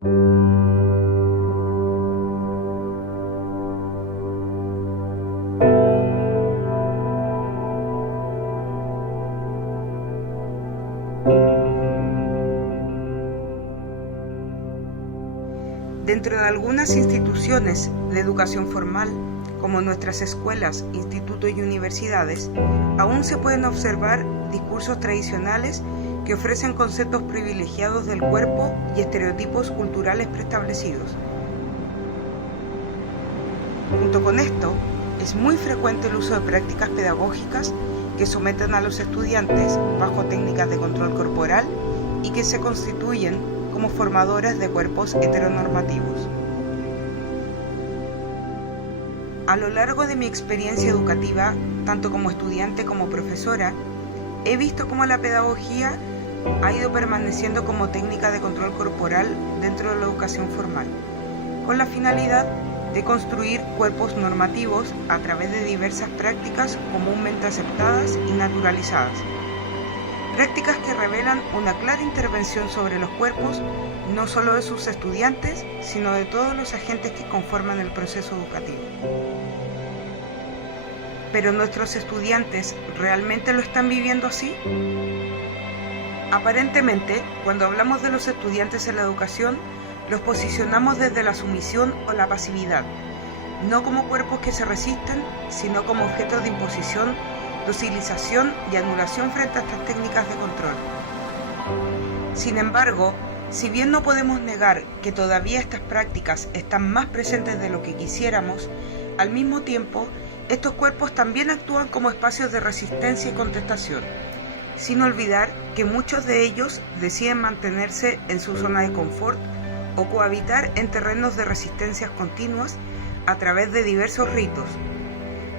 Dentro de algunas instituciones de educación formal, como nuestras escuelas, institutos y universidades, aún se pueden observar discursos tradicionales que ofrecen conceptos privilegiados del cuerpo y estereotipos culturales preestablecidos. Junto con esto, es muy frecuente el uso de prácticas pedagógicas que someten a los estudiantes bajo técnicas de control corporal y que se constituyen como formadores de cuerpos heteronormativos. A lo largo de mi experiencia educativa, tanto como estudiante como profesora, he visto cómo la pedagogía ha ido permaneciendo como técnica de control corporal dentro de la educación formal, con la finalidad de construir cuerpos normativos a través de diversas prácticas comúnmente aceptadas y naturalizadas. Prácticas que revelan una clara intervención sobre los cuerpos, no solo de sus estudiantes, sino de todos los agentes que conforman el proceso educativo. ¿Pero nuestros estudiantes realmente lo están viviendo así? Aparentemente, cuando hablamos de los estudiantes en la educación, los posicionamos desde la sumisión o la pasividad, no como cuerpos que se resisten, sino como objetos de imposición, docilización y anulación frente a estas técnicas de control. Sin embargo, si bien no podemos negar que todavía estas prácticas están más presentes de lo que quisiéramos, al mismo tiempo, estos cuerpos también actúan como espacios de resistencia y contestación, sin olvidar que muchos de ellos deciden mantenerse en su zona de confort o cohabitar en terrenos de resistencias continuas a través de diversos ritos,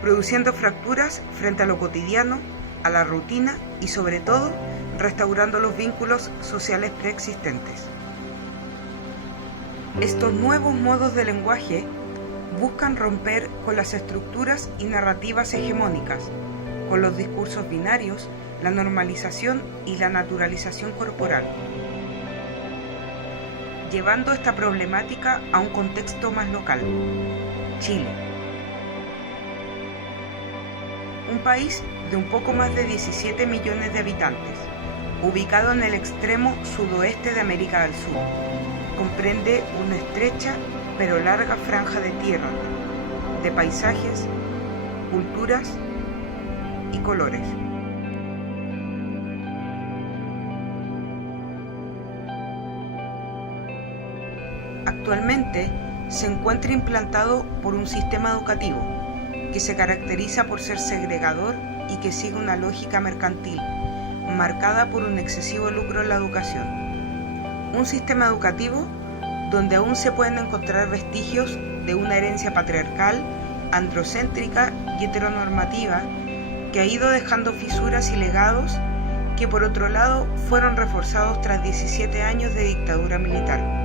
produciendo fracturas frente a lo cotidiano, a la rutina y sobre todo restaurando los vínculos sociales preexistentes. Estos nuevos modos de lenguaje buscan romper con las estructuras y narrativas hegemónicas, con los discursos binarios, la normalización y la naturalización corporal, llevando esta problemática a un contexto más local. Chile. Un país de un poco más de 17 millones de habitantes, ubicado en el extremo sudoeste de América del Sur, comprende una estrecha pero larga franja de tierra, de paisajes, culturas y colores. Actualmente se encuentra implantado por un sistema educativo que se caracteriza por ser segregador y que sigue una lógica mercantil, marcada por un excesivo lucro en la educación. Un sistema educativo donde aún se pueden encontrar vestigios de una herencia patriarcal, androcéntrica y heteronormativa que ha ido dejando fisuras y legados que por otro lado fueron reforzados tras 17 años de dictadura militar.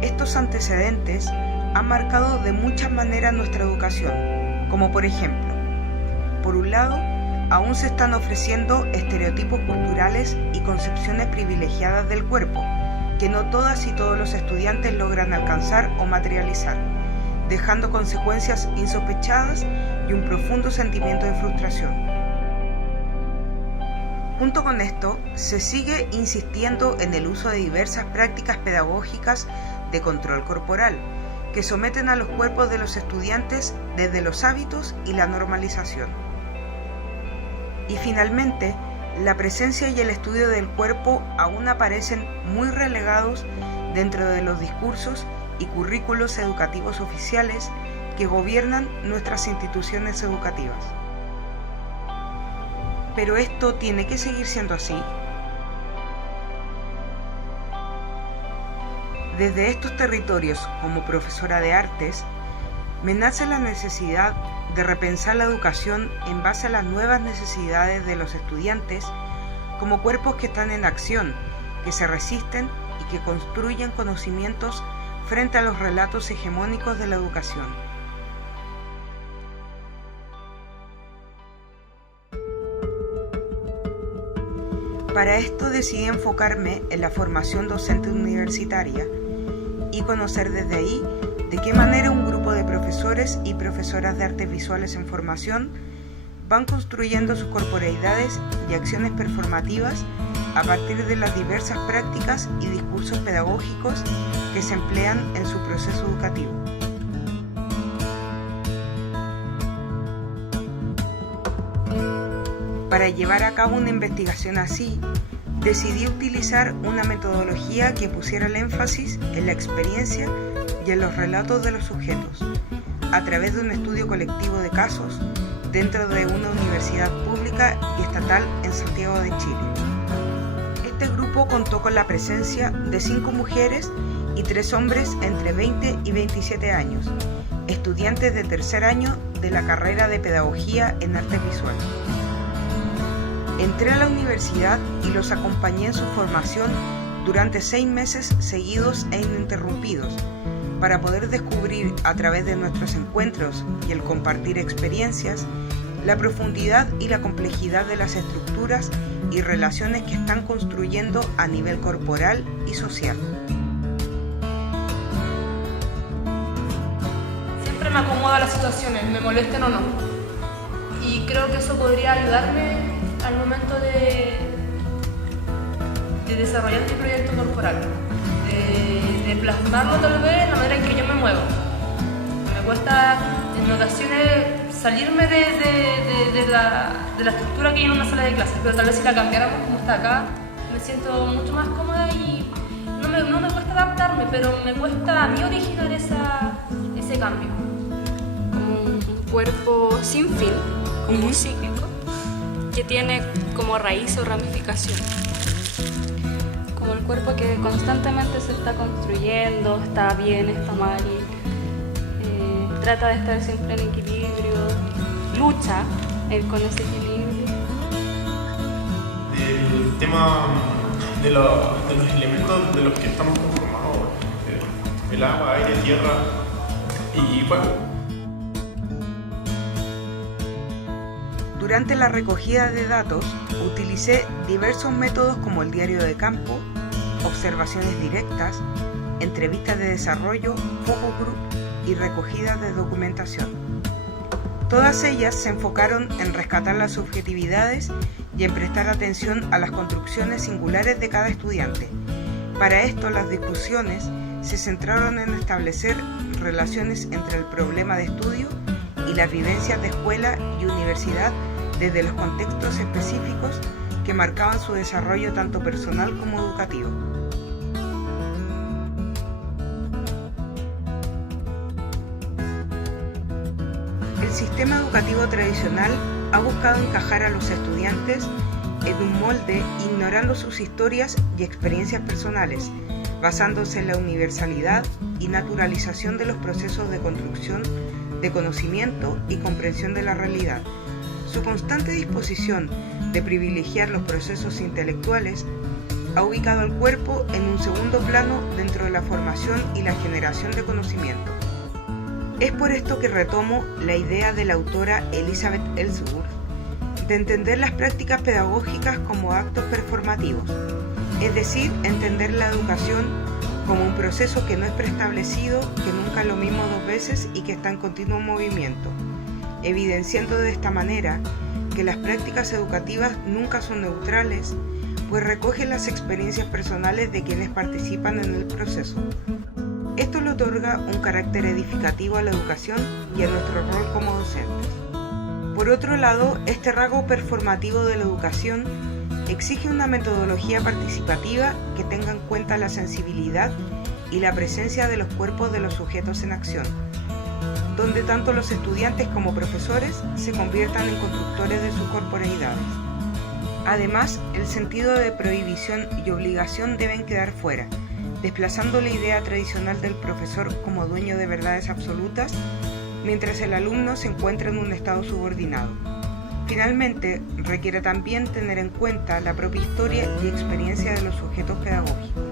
Estos antecedentes han marcado de muchas maneras nuestra educación, como por ejemplo, por un lado, aún se están ofreciendo estereotipos culturales y concepciones privilegiadas del cuerpo, que no todas y todos los estudiantes logran alcanzar o materializar, dejando consecuencias insospechadas y un profundo sentimiento de frustración. Junto con esto, se sigue insistiendo en el uso de diversas prácticas pedagógicas de control corporal, que someten a los cuerpos de los estudiantes desde los hábitos y la normalización. Y finalmente, la presencia y el estudio del cuerpo aún aparecen muy relegados dentro de los discursos y currículos educativos oficiales que gobiernan nuestras instituciones educativas. ¿Pero esto tiene que seguir siendo así? Desde estos territorios, como profesora de artes, me nace la necesidad de repensar la educación en base a las nuevas necesidades de los estudiantes como cuerpos que están en acción, que se resisten y que construyen conocimientos frente a los relatos hegemónicos de la educación. Para esto decidí enfocarme en la formación docente universitaria y conocer desde ahí de qué manera un grupo de profesores y profesoras de artes visuales en formación van construyendo sus corporeidades y acciones performativas a partir de las diversas prácticas y discursos pedagógicos que se emplean en su proceso educativo. Para llevar a cabo una investigación así, decidí utilizar una metodología que pusiera el énfasis en la experiencia y en los relatos de los sujetos, a través de un estudio colectivo de casos dentro de una universidad pública y estatal en Santiago de Chile. Este grupo contó con la presencia de 5 mujeres y 3 hombres entre 20 y 27 años, estudiantes de tercer año de la carrera de Pedagogía en Artes Visuales. Entré a la universidad y los acompañé en su formación durante 6 meses seguidos e ininterrumpidos, para poder descubrir a través de nuestros encuentros y el compartir experiencias la profundidad y la complejidad de las estructuras y relaciones que están construyendo a nivel corporal y social. Siempre me acomoda las situaciones, me molesten o no, y creo que eso podría ayudarme al momento de desarrollar mi proyecto corporal, de plasmarlo tal vez en la manera en que yo me muevo. Me cuesta en ocasiones salirme de la estructura que hay en una sala de clases, pero tal vez si la cambiáramos como está acá, me siento mucho más cómoda y no me cuesta adaptarme, pero me cuesta a mí originar ese cambio. Como un cuerpo sin fin, como cíclico, que tiene como raíz o ramificación. Como el cuerpo que constantemente se está construyendo, está bien, está mal, trata de estar siempre en equilibrio, lucha con ese equilibrio. El tema de los elementos de los que estamos conformados, el agua, aire, tierra y fuego. Durante la recogida de datos, utilicé diversos métodos como el diario de campo, observaciones directas, entrevistas de desarrollo, focus group y recogida de documentación. Todas ellas se enfocaron en rescatar las subjetividades y en prestar atención a las construcciones singulares de cada estudiante. Para esto, las discusiones se centraron en establecer relaciones entre el problema de estudio y las vivencias de escuela y universidad desde los contextos específicos que marcaban su desarrollo tanto personal como educativo. El sistema educativo tradicional ha buscado encajar a los estudiantes en un molde ignorando sus historias y experiencias personales, basándose en la universalidad y naturalización de los procesos de construcción de conocimiento y comprensión de la realidad. Su constante disposición de privilegiar los procesos intelectuales ha ubicado al cuerpo en un segundo plano dentro de la formación y la generación de conocimiento. Es por esto que retomo la idea de la autora Elizabeth Ellsworth de entender las prácticas pedagógicas como actos performativos, es decir, entender la educación como un proceso que no es preestablecido, que nunca es lo mismo 2 veces y que está en continuo movimiento, evidenciando de esta manera que las prácticas educativas nunca son neutrales, pues recogen las experiencias personales de quienes participan en el proceso. Esto le otorga un carácter edificativo a la educación y a nuestro rol como docentes. Por otro lado, este rasgo performativo de la educación exige una metodología participativa que tenga en cuenta la sensibilidad y la presencia de los cuerpos de los sujetos en acción, donde tanto los estudiantes como profesores se conviertan en constructores de sus corporeidades. Además, el sentido de prohibición y obligación deben quedar fuera, desplazando la idea tradicional del profesor como dueño de verdades absolutas, mientras el alumno se encuentra en un estado subordinado. Finalmente, requiere también tener en cuenta la propia historia y experiencia de los sujetos pedagógicos.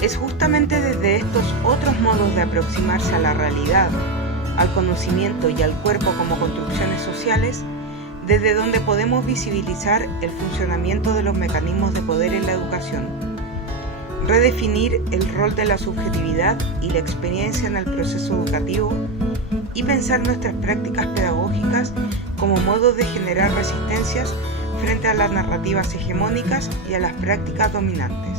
Es justamente desde estos otros modos de aproximarse a la realidad, al conocimiento y al cuerpo como construcciones sociales, desde donde podemos visibilizar el funcionamiento de los mecanismos de poder en la educación. redefinir el rol de la subjetividad y la experiencia en el proceso educativo y pensar nuestras prácticas pedagógicas como modos de generar resistencias frente a las narrativas hegemónicas y a las prácticas dominantes.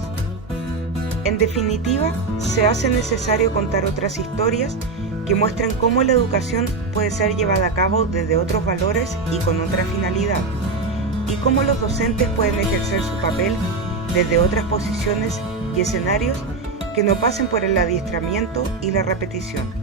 En definitiva, se hace necesario contar otras historias que muestren cómo la educación puede ser llevada a cabo desde otros valores y con otra finalidad, y cómo los docentes pueden ejercer su papel desde otras posiciones y escenarios que no pasen por el adiestramiento y la repetición.